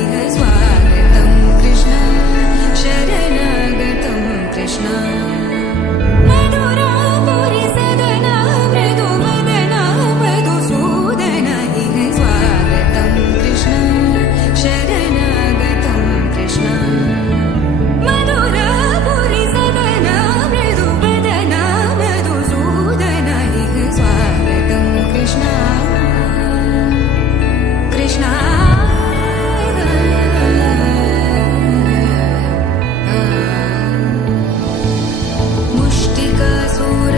इह स्वागतं कृष्ण शरणागतं कृष्ण मधुरापुरि सदना मृदुवदना मधुसूदन इह स्वागतं कृष्ण शरणागतं कृष्ण मधुरापुरि सदना मृदुवदना मधुसूदन इह स्वागतं कृष्ण कृष्ण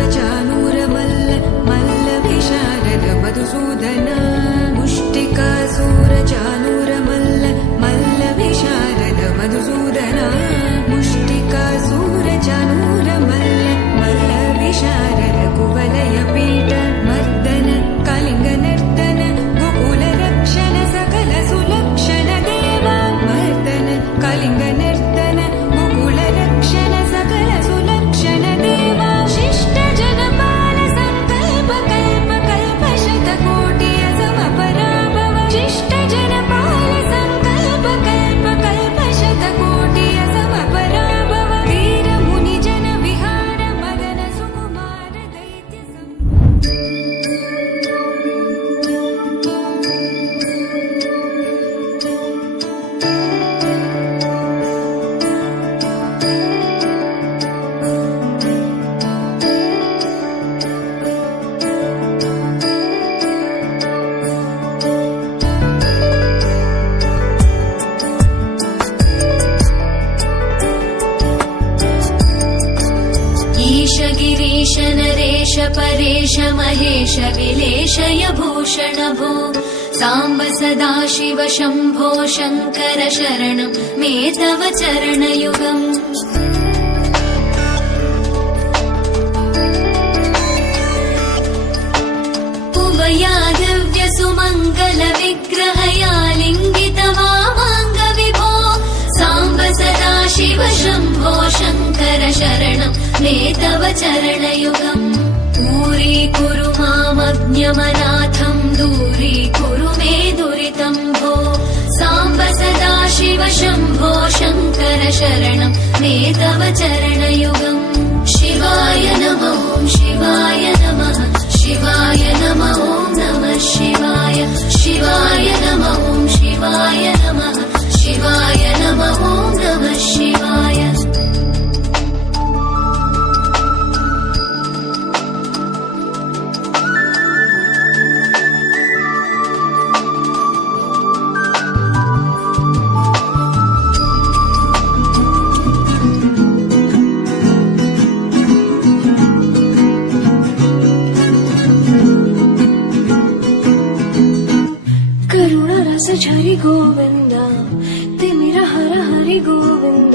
मुष्टिकासूरचानूरमल्ल मल्लविशारद मधुसूदन मुष्टिकासूरचानूरमल्ल मल्लविशारद मधुसूदन मुष्टिकासूरचानूरमल्ल मल्लविशारद कुवलयपीठ मर्दन कलिङ्गनर्तन गोकुलरक्षण सकल सुलक्षण देवा मर्दन कलिङ्गनर्तन गोकुलरक्षण सकल सुलक्षण देवा शिष्ट जनपाल संकल्प कल्प कल्प शतकोटि असमपराभव शिष्ट जनपाल संकल्प कल्प कल्प शतकोटि असमपराभव वीर मुनि जन विहार मदन सुकुमार दैत्य ईश गिरीश नरेश परेश महेश विलेशय भूषण भो साम्ब सदा शिव शम्भो शङ्कर शरणं मे तव चरणयुगम् उभया दिव्य सुमङ्गल विग्रहया लिङ्गित वामाङ्ग विभो साम्ब सदा शिव शम्भो शङ्कर शरणं मे तव चरणयुगम् दूरीकुरु मामज्ञमनाथं दूरीकुरु मे दुरितं भो साम्ब सदा शिव शम्भो शङ्कर शरणं मे तव चरणयुगम् शिवाय नमः शिवाय नमः शिवाय नमः नमः शिवाय शिवाय नमः शिवाय नमः शिवाय नमः नमः शिवाय करुणरस झरि गोविन्द तिमिर हर हरि गोविन्द